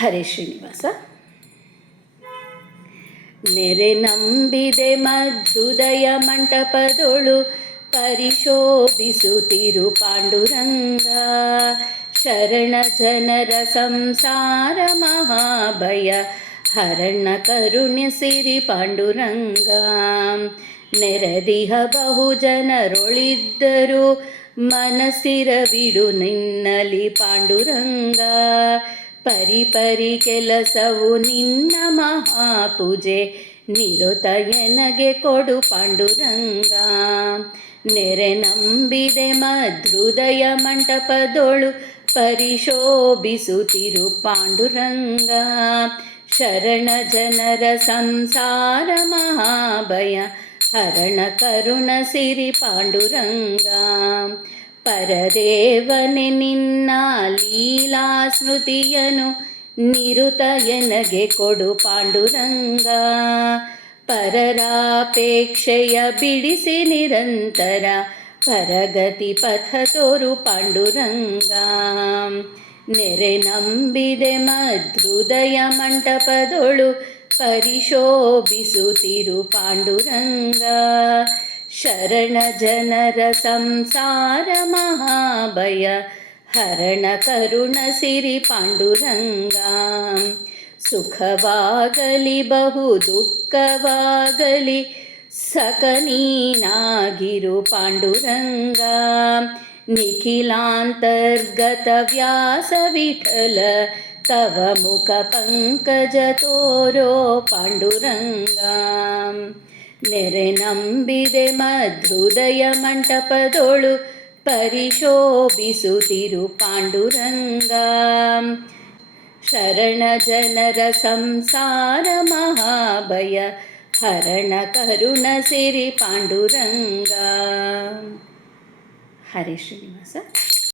ಹರೇ ಶ್ರೀನಿವಾಸ. ನೆರೆ ನಂಬಿದೆ ಮಧುದಯ ಮಂಟಪದೊಳು ಪರಿಶೋಭಿಸುತ್ತಿರು ಪಾಂಡುರಂಗ. ಶರಣ ಜನರ ಸಂಸಾರ ಮಹಾಭಯ ಹರಣ ಕರುಣಿಸಿರಿ ಪಾಂಡುರಂಗ. ನೆರೆದಿಹ ಬಹು ಜನರೊಳಿದ್ದರು ಮನಸ್ಸಿರವಿಡು ನಿನ್ನಲಿ ಪಾಂಡುರಂಗ. ಪರಿಪರಿ ಕೆಲಸವು ನಿನ್ನ ಮಹಾಪೂಜೆ ನಿರುತಯನಗೆ ಕೊಡು ಪಾಂಡುರಂಗ. ನೆರೆ ನಂಬಿದೆ ಮಧುದಯ ಮಂಟಪದೊಳು ಪರಿಶೋಭಿಸುತ್ತಿರು ಪಾಂಡುರಂಗ. ಶರಣ ಜನರ ಸಂಸಾರ ಮಹಾಭಯ ಹರಣ ಕರುಣ ಸಿರಿ ಪಾಂಡುರಂಗ. ಪರದೇವನೆ ನಿನ್ನ ಲೀಲಾ ಸ್ಮೃತಿಯನು ನಿರುತಯನಗೆ ಕೊಡು ಪಾಂಡುರಂಗ. ಪರರಾಪೇಕ್ಷೆಯ ಬಿಡಿಸಿ ನಿರಂತರ ಪರಗತಿ ಪಥ ತೋರು ಪಾಂಡುರಂಗ. ನೆರೆ ನಂಬಿದೆ ಮಧುದಯ ಮಂಟಪದೊಳು ಪರಿಶೋಭಿಸುತ್ತಿರು ಪಾಂಡುರಂಗ. ಶರಣ ಜನರ ಸಂಸಾರ ಮಹಾಭಯ ಹರಣ ಕರುಣ ಸಿರಿ ಪಾಂಡುರಂಗ. ಸುಖವಾಗಲಿ ಬಹು ದುಃಖವಾಗಲಿ ಸಕ ನೀನಾಗಿರು ಪಾಂಡುರಂಗ. ನಿಖಿಲಾಂತರ್ಗತ ವ್ಯಾಸ ವಿಠಲ ತವ ಮುಖ ಪಂಕಜ ತೋರೋ ಪಾಂಡುರಂಗ. ನೆರೆ ನಂಬಿದೆ ಮಧುದಯ ಮಂಟಪದೊಳು ಪರಿಶೋಭಿಸುತ್ತಿರು ಪಾಂಡುರಂಗ. ಶರಣ ಜನರ ಸಂಸಾರ ಮಹಾಭಯ ಹರಣ ಕರುಣ ಸಿರಿ ಪಾಂಡುರಂಗ. ಹರೇ ಶ್ರೀನಿವಾಸ.